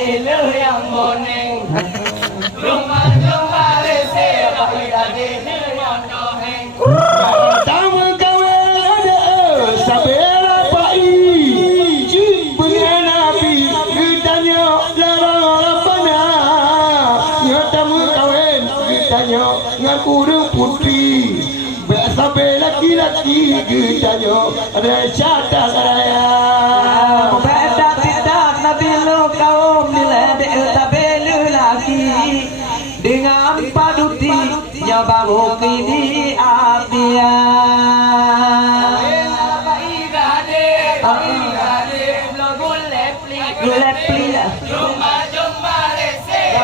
dele yang boneng. Jumpa rese Pak Ida dele yang doheng. Tamu kawan ada sabera pai. Pengen api ditanya larang lapana. Nya tamu kawan ditanya ngaku putri. Sampai laki-laki ditanya Rsyada raya Beda tidak Nabi lu kaum diledek tabelu lagi dengan paduti nyabaru kini abdia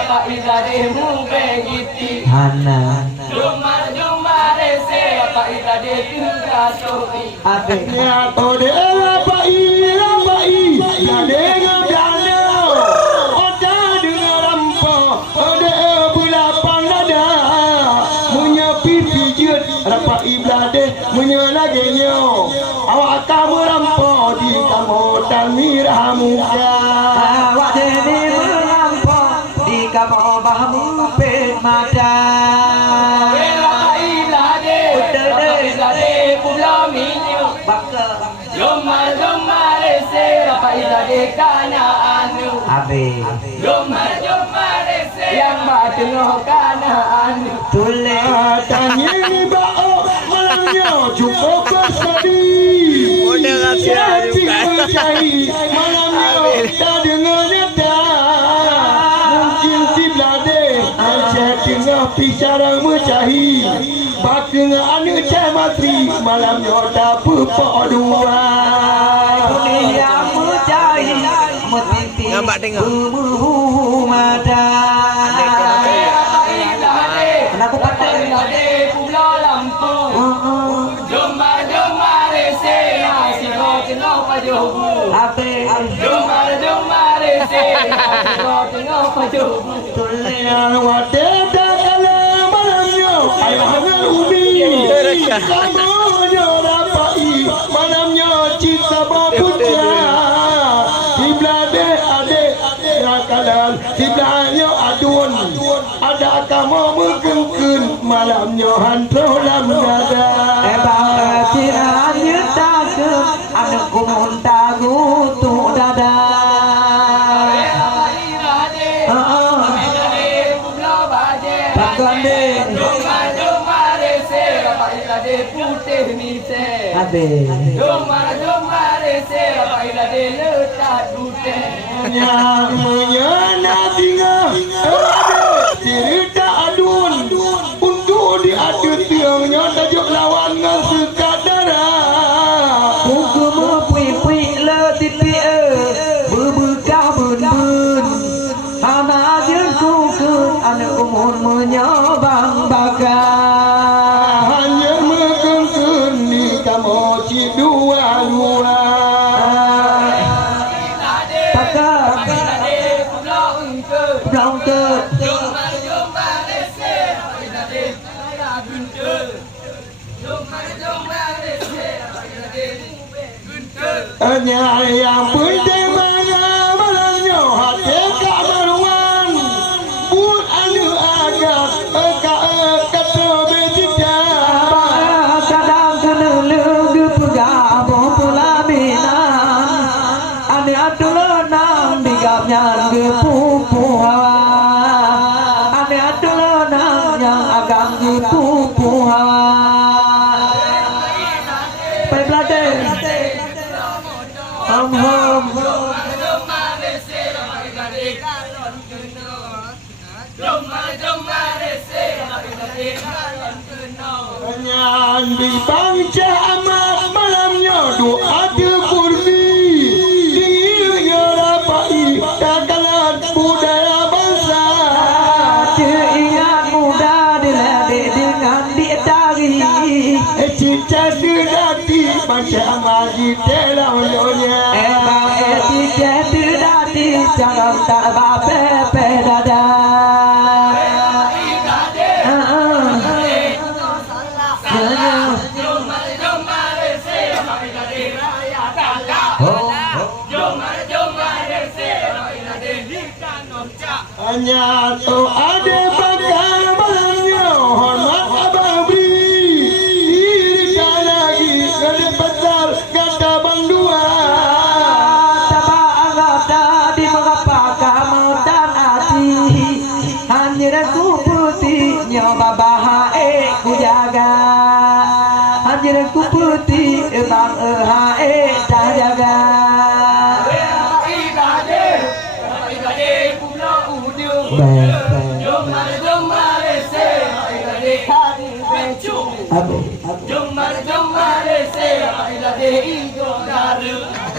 Pak Idade mu begiti Hana Pak Idade juga sohi adanya ode pai ade ngadana oda dengan rampo ode bulapang nada munya pipi jut rapa iblade munya lagenya awak kamu rampo di kamu tamira muka awak deni merampo di kamu bahamu pet mata Jumar rese Pak Idade kana anu Abe Jumar rese yang batengah kana anu Tule tanya ni bao malamnya jumpa kesadi siapa mencari malamnya tak dengar nyata mungkin si belade saya tengah bicara mencari bakal anu cai matri malamnya tak berpak dua dunia mencari metiti nampak tengok mada aku patah Idade Pulau Lampung Jumar rese nasi tengok pajubu ape Jumar rese nasi tengok pajubu yang wate tak kala malamnya ayah ubi semuanya dapai malamnya cinta bapuja di belade adik rakalan di belanya adun ada kamu mengkengken malamnya hantu lam dada ebang tiranya takut anak kumun tagu tu dada putih ni se abe jomar rese Pak Idade letak putih yang menyana tinggal ada cerita adun untuk diadu tiangnya tajuk lawan dengan sekadara buku mepui-pui le tipi berbekah bun-bun hana jengku ke anak umur menyobang bakar dua-dua Pakar Pulau ke Jumar rese Pak Idade kaya guntur Jumar rese Pak Idade guntur hanya yang penting mana malamnya hati kak maruan buat anu agak kata berjeda kadang kena legu pegabo pula binan ane adulonang digapnya ke pupuhan ane adulonang yang agak ke pupuhan pai belajar hom Nyan di bangsa amat malamnya doa kursi tingginya rapai takalan budaya bangsa ingat muda diledek dengan dietari cita sedati bangsa amat di telaunya ebang etiket sedati jangan tak bape dada Jumar rese Pak Idade hanya tu ada bakal malamnya hormat abang beri tak lagi ada pasal kata bang dua tabak di mengapa kamu dan hati hanya ku putih nyoba bahae ku jaga hanya ku putih bang tak jaga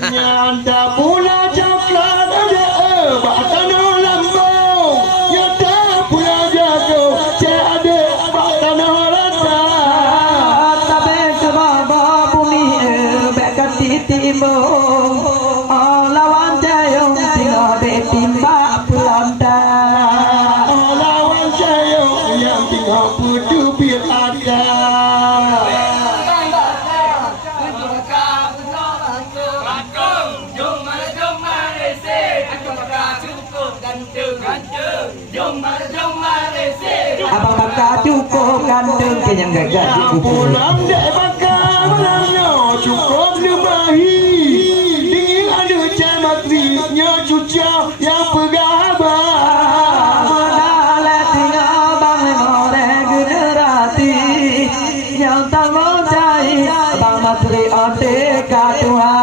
Nyanda pula coklat ada bahkan lambung nyanda pula jago ada bahkan rasa tabe kebaba bumi bekat timbung lawan jayong tinggal de timba pelanda lawan saya yang tinggal putu biar ada abang bakal cukup ganteng kenyang gagal pulang dek bakal malamnya cukup lemahi dingin ada camat nya cuca yang pegabah modal tinggal bang ngoreng generasi yang tak mau cai bang matri ode katua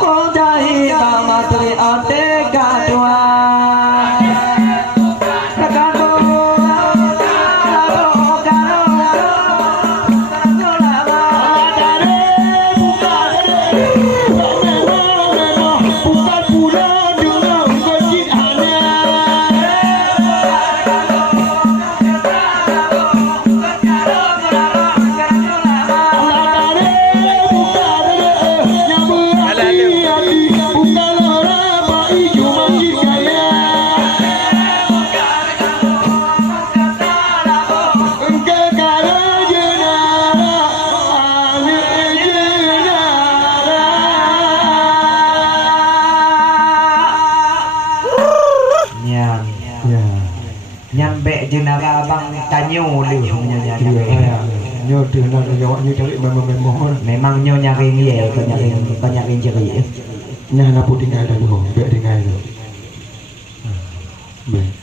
oh cai bang matri ode katua nyampe jenara abang tanyo lu nyo tu nak jawab ni cari memang memang nyo nyari ni nyari jeri nah nak tinggal dah dulu biar tinggal tu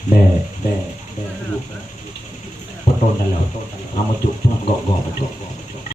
be